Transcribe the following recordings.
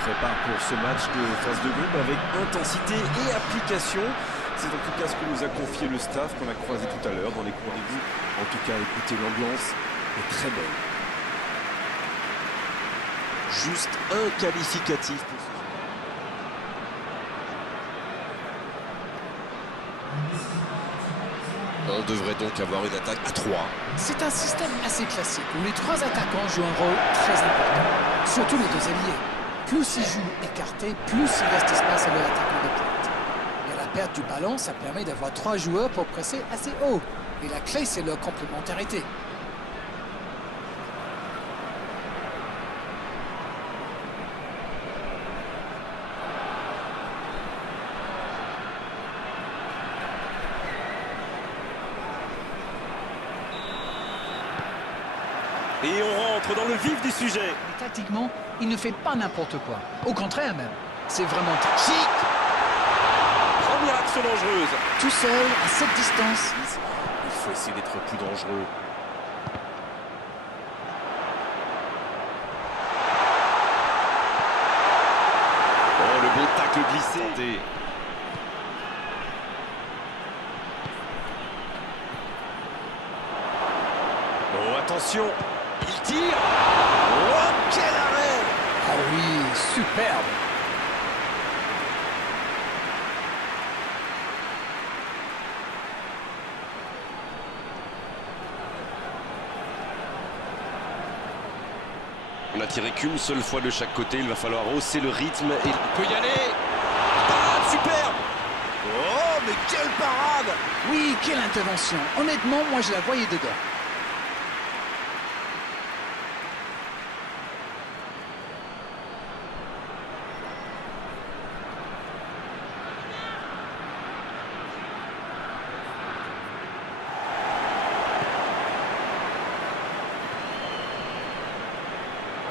prépare pour ce match de phase de groupe avec intensité et application. C'est en tout cas ce que nous a confié le staff qu'on a croisé tout à l'heure dans les cours d'égout. En tout cas, écoutez, l'ambiance est très belle. Juste un qualificatif pour ce jeu. On devrait donc avoir une attaque à 3. C'est un système assez classique où les 3 attaquants jouent un rôle très important. Surtout les 2 alliés. Plus ils jouent écartés, plus il reste espace à leur attaquant de pointe. Et à la perte du ballon, ça permet d'avoir 3 joueurs pour presser assez haut. Et la clé, c'est leur complémentarité. Et on rentre dans le vif du sujet. Mais tactiquement, il ne fait pas n'importe quoi. Au contraire même. C'est vraiment tactique. Première action dangereuse. Tout seul, à cette distance. Il faut essayer d'être plus dangereux. Oh, le bon tacle glissé. Oh, attention. Il tire. Oh, quel arrêt! Ah oui, superbe. On n'a tiré qu'une seule fois de chaque côté. Il va falloir hausser le rythme et il peut y aller. Parade, superbe! Oh, mais quelle parade! Oui, quelle intervention. Honnêtement, moi je la voyais dedans.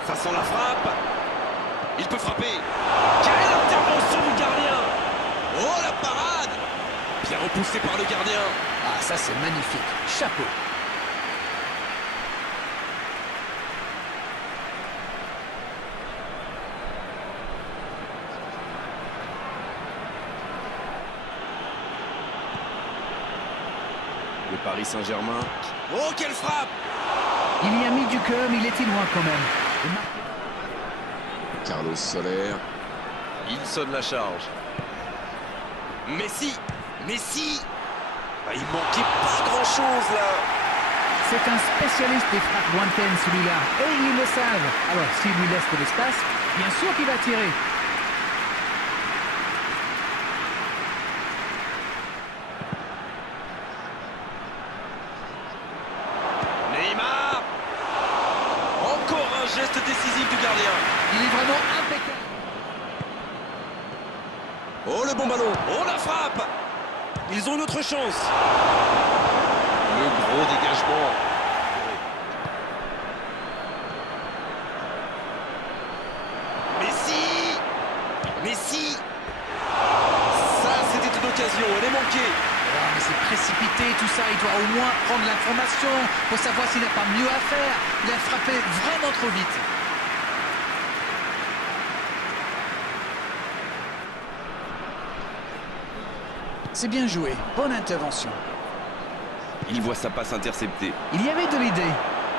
Ça sent la frappe. Il peut frapper. Quelle intervention du gardien! Oh, la parade! Bien repoussé par le gardien. Ah, ça c'est magnifique. Chapeau. Le Paris Saint-Germain. Oh, quelle frappe! Il y a mis du cœur, mais il était loin quand même. Carlos Soler. Il sonne la charge. Messi! Messi! Ah, il manquait pas grand-chose là. C'est un spécialiste des frappes lointaines celui-là. Et ils le savent. Alors s'il lui laisse de l'espace, bien sûr qu'il va tirer. Neymar! Encore un geste décisif du gardien. Il est vraiment impeccable. Oh, le bon ballon! Oh, la frappe! Ils ont une autre chance. Le gros dégagement. Messi! Messi! Ça, c'était une occasion. Elle est manquée. Ah, mais c'est précipité tout ça. Il doit au moins prendre l'information pour savoir s'il n'a pas mieux à faire. Il a frappé vraiment trop vite. C'est bien joué. Bonne intervention. Il voit sa passe interceptée. Il y avait de l'idée.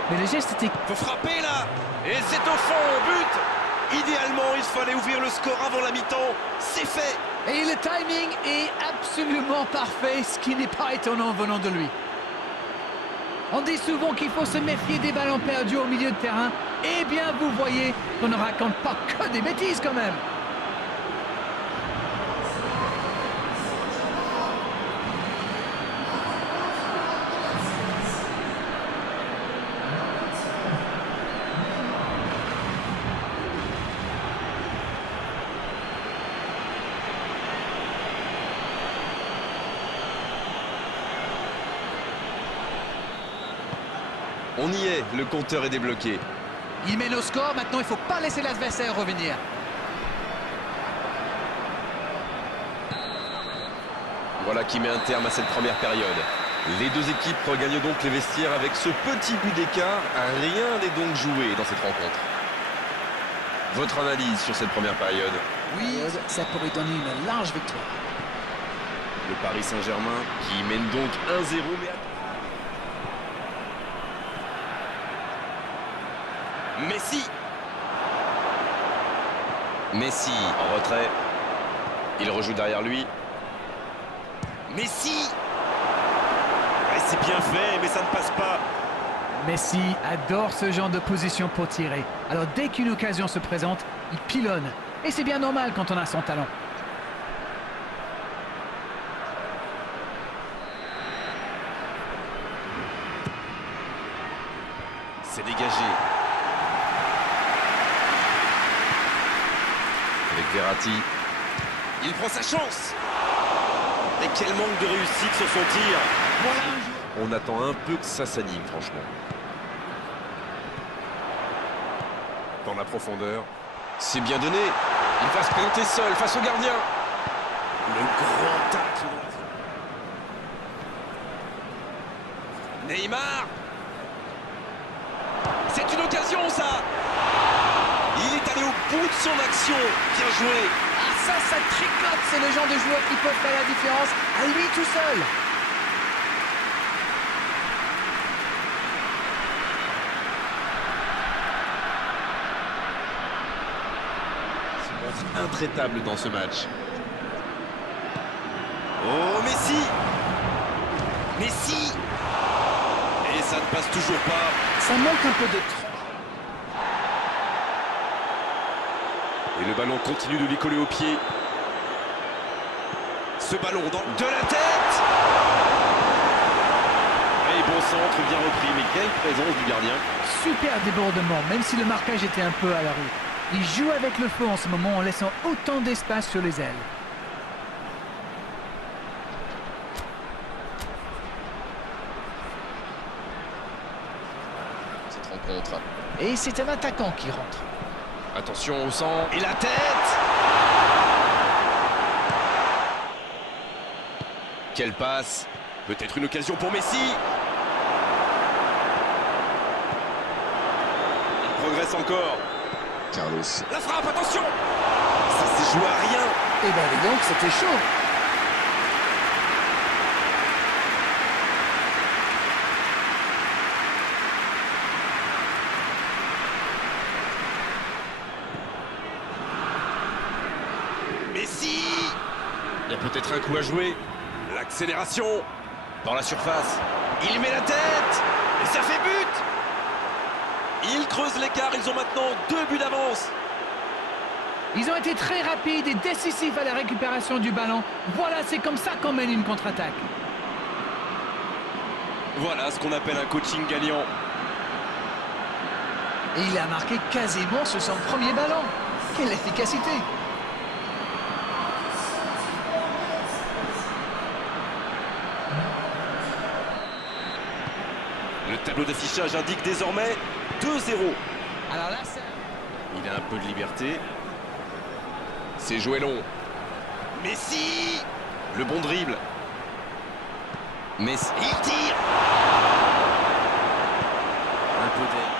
Mais le geste était... Faut frapper là! Et c'est au fond, but! Idéalement, il fallait ouvrir le score avant la mi-temps. C'est fait! Et le timing est absolument parfait, ce qui n'est pas étonnant venant de lui. On dit souvent qu'il faut se méfier des ballons perdus au milieu de terrain. Eh bien, vous voyez qu'on ne raconte pas que des bêtises quand même. On y est, le compteur est débloqué. Il mène au score, maintenant il ne faut pas laisser l'adversaire revenir. Voilà qui met un terme à cette première période. Les deux équipes regagnent donc les vestiaires avec ce petit but d'écart. Rien n'est donc joué dans cette rencontre. Votre analyse sur cette première période? Oui, ça pourrait donner une large victoire. Le Paris Saint-Germain qui mène donc 1-0. Messi. Messi en retrait. Il rejoue derrière lui. Messi. Ouais, c'est bien fait, mais ça ne passe pas. Messi adore ce genre de position pour tirer. Alors dès qu'une occasion se présente, il pilonne. Et c'est bien normal quand on a son talent. C'est dégagé. Avec Verratti. Il prend sa chance. Et quel manque de réussite sur son tir. Voilà un joueur. On attend un peu que ça s'anime, franchement. Dans la profondeur. C'est bien donné. Il va se présenter seul face au gardien. Le grand tacle. Neymar. C'est une occasion, ça. Il est allé au bout de son action. Bien joué. Ah ça tricote. C'est le genre de joueur qui peut faire la différence à lui tout seul. Intraitable dans ce match. Oh, Messi. Messi. Et ça ne passe toujours pas. Ça manque un peu de trop. Et le ballon continue de lui coller au pied. Ce ballon de la tête. Et bon centre, bien repris. Mais quelle présence du gardien. Super débordement, même si le marquage était un peu à la rue. Il joue avec le feu en ce moment en laissant autant d'espace sur les ailes. Cette rencontre. Et c'est un attaquant qui rentre. Attention au sang. Et la tête. Quelle passe. Peut-être une occasion pour Messi. Il progresse encore. Carlos. La frappe, attention. Ça s'est joué à rien. Eh ben dis donc, c'était chaud. Messi. Il y a peut-être un coup à jouer. L'accélération. Dans la surface. Il met la tête. Et ça fait but. Ils creusent l'écart, ils ont maintenant 2 buts d'avance. Ils ont été très rapides et décisifs à la récupération du ballon. Voilà, c'est comme ça qu'on mène une contre-attaque. Voilà ce qu'on appelle un coaching gagnant. Et il a marqué quasiment sur son premier ballon. Quelle efficacité! Le tableau d'affichage indique désormais 2-0. Alors là, ça... Il a un peu de liberté. C'est joué long. Messi. Le bon dribble. Messi. Il tire. Un peu d'air.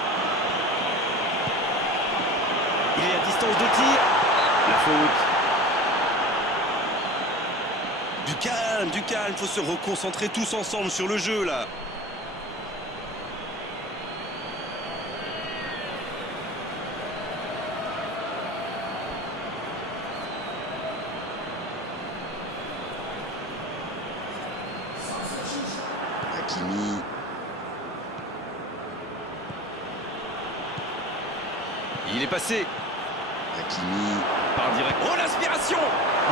Il est à distance de tir. La faute. Du calme, faut se reconcentrer tous ensemble sur le jeu là. Hakimi. Il est passé. Hakimi part direct. Oh l'aspiration.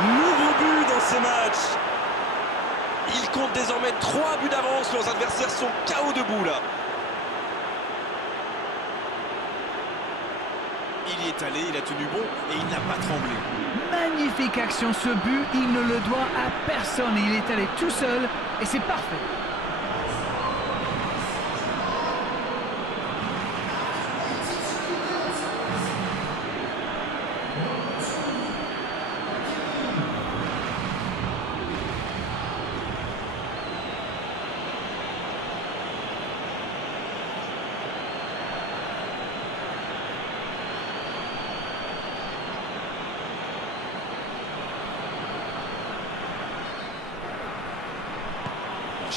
Nouveau but dans ce match. Il compte désormais 3 buts d'avance. Leurs adversaires sont KO debout là. Il y est allé, il a tenu bon et il n'a pas tremblé. Magnifique action, ce but, il ne le doit à personne. Il est allé tout seul et c'est parfait.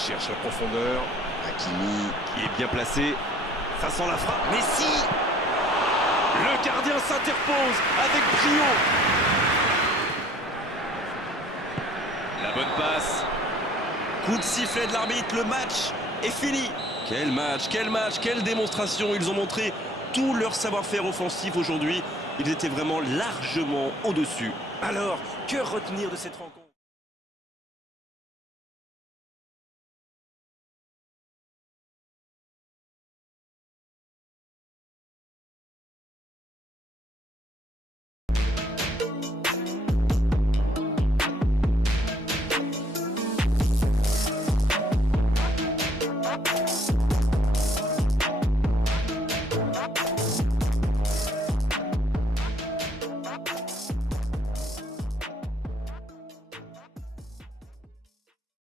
cherche la profondeur. Hakimi qui est bien placé. Ça sent la frappe. Messi. Le gardien s'interpose avec brio. La bonne passe. Coup de sifflet de l'arbitre. Le match est fini. Quel match, quelle démonstration. Ils ont montré tout leur savoir-faire offensif aujourd'hui. Ils étaient vraiment largement au-dessus. Alors, que retenir de cette rencontre ?